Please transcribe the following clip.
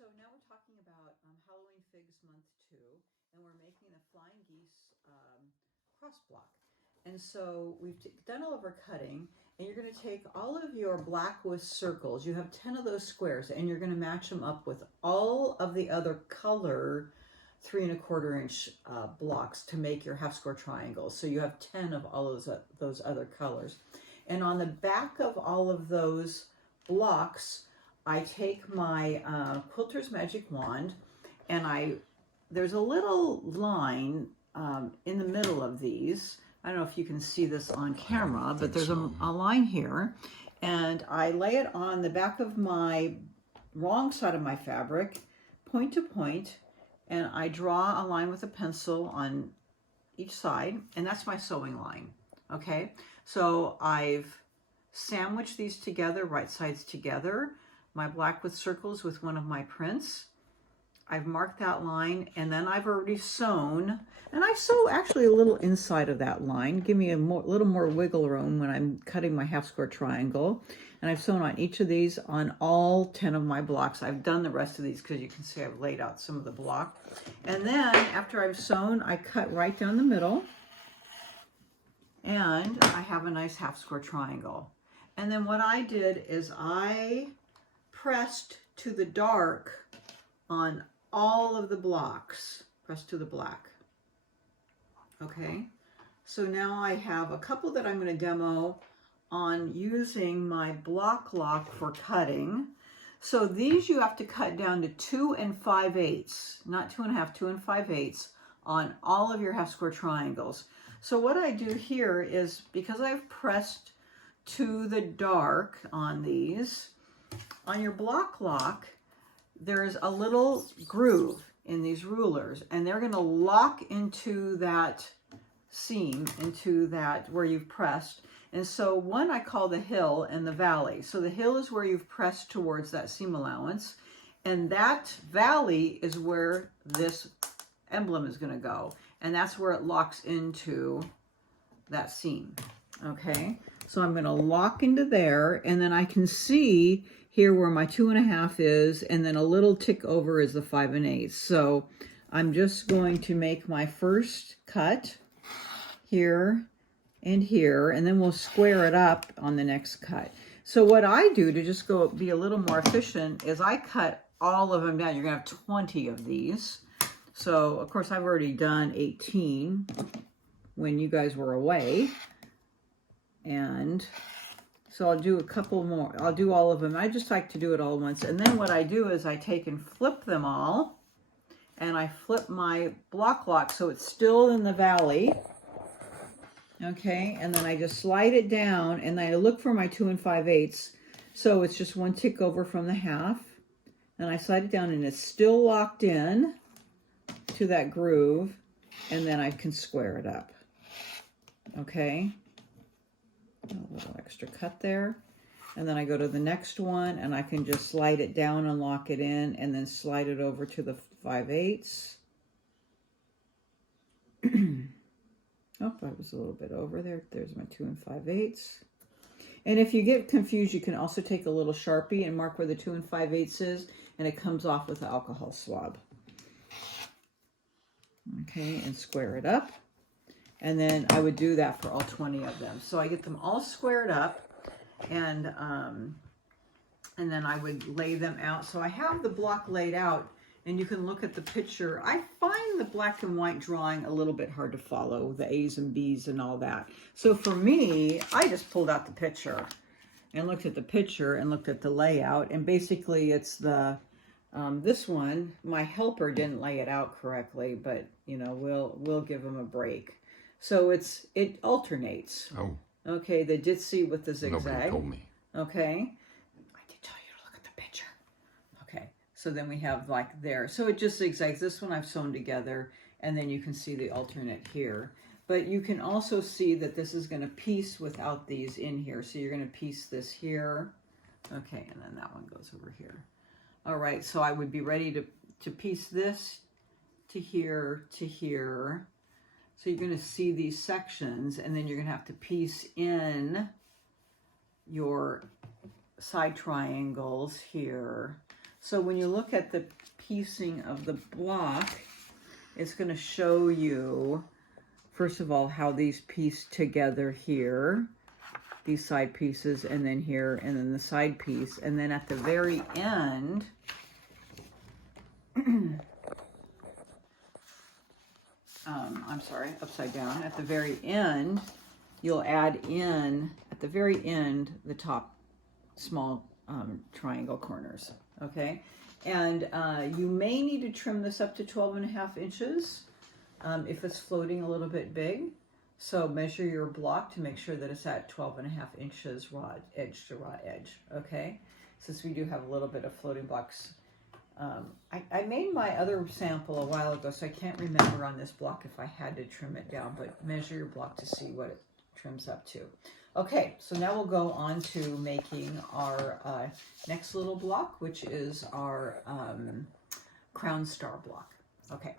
So now we're talking about Halloween Figs Month 2, and we're making the Flying Geese cross block. And so we've done all of our cutting, and you're going to take all of your black with circles. You have 10 of those squares, and you're going to match them up with all of the other color 3¼ inch blocks to make your half square triangles. So you have 10 of all of those other colors. And on the back of all of those blocks, I take my Quilter's Magic Wand, and there's a little line in the middle of these. I don't know if you can see this on camera, but there's a line here, and I lay it on the back of my wrong side of my fabric, point to point, and I draw a line with a pencil on each side, and that's my sewing line. Okay, so I've sandwiched these together, right sides together, my black with circles with one of my prints. I've marked that line, and then I've already sewn, and I sew actually a little inside of that line, give me a little more wiggle room when I'm cutting my half square triangle. And I've sewn on each of these on all 10 of my blocks. I've done the rest of these because you can see I've laid out some of the block. And then after I've sewn, I cut right down the middle, and I have a nice half square triangle. And then what I did is I pressed to the dark on all of the blocks, pressed to the black. Okay, so now I have a couple that I'm going to demo on using my block lock for cutting. So these you have to cut down to 2 5/8, not 2 1/2, 2 5/8 on all of your half square triangles. So what I do here is, because I've pressed to the dark on these, on your block lock, there's a little groove in these rulers, and they're going to lock into that seam, into that where you've pressed. And so one I call the hill and the valley. So the hill is where you've pressed towards that seam allowance, and that valley is where this emblem is going to go, and that's where it locks into that seam. Okay, so I'm going to lock into there, and then I can see here where my 2 1/2 is, and then a little tick over is the 5 1/8. So I'm just going to make my first cut here and here, and then we'll square it up on the next cut. So what I do to just go be a little more efficient is I cut all of them down. You're gonna have 20 of these. So of course I've already done 18 when you guys were away, and so I'll do a couple more. I'll do all of them. I just like to do it all at once. And then what I do is I take and flip them all, and I flip my block lock so it's still in the valley. Okay, and then I just slide it down, and I look for my 2 5/8. So it's just one tick over from the half, and I slide it down, and it's still locked in to that groove, and then I can square it up. Okay, a little extra cut there, and then I go to the next one, and I can just slide it down and lock it in, and then slide it over to the 5/8. Oh, I was a little bit over there. There's my 2 5/8. And if you get confused, you can also take a little Sharpie and mark where the 2 5/8 is, and it comes off with the alcohol swab. Okay, and square it up. And then I would do that for all 20 of them. So I get them all squared up, and then I would lay them out. So I have the block laid out, and you can look at the picture. I find the black and white drawing a little bit hard to follow, the A's and B's and all that. So for me, I just pulled out the picture and looked at the picture and looked at the layout. And basically it's the, this one, my helper didn't lay it out correctly, but you know, we'll give him a break. So it alternates. Oh. Okay, the ditzy with the zigzag. Nobody told me. Okay. I did tell you to look at the picture. Okay, so then we have like there. So it just zigzags. This one I've sewn together, and then you can see the alternate here. But you can also see that this is going to piece without these in here. So you're going to piece this here. Okay, and then that one goes over here. All right, so I would be ready to piece this to here to here. So you're going to see these sections, and then you're going to have to piece in your side triangles here. So when you look at the piecing of the block, it's going to show you, first of all, how these piece together here, these side pieces, and then here, and then the side piece. And then at the very end, I'm sorry, upside down. At the very end, you'll add in, at the very end, the top small triangle corners, okay? And you may need to trim this up to 12.5 inches if it's floating a little bit big. So measure your block to make sure that it's at 12.5 inches raw edge to raw edge, okay? Since we do have a little bit of floating blocks. I made my other sample a while ago, so I can't remember on this block if I had to trim it down, but measure your block to see what it trims up to. Okay, so now we'll go on to making our next little block, which is our crown star block. Okay.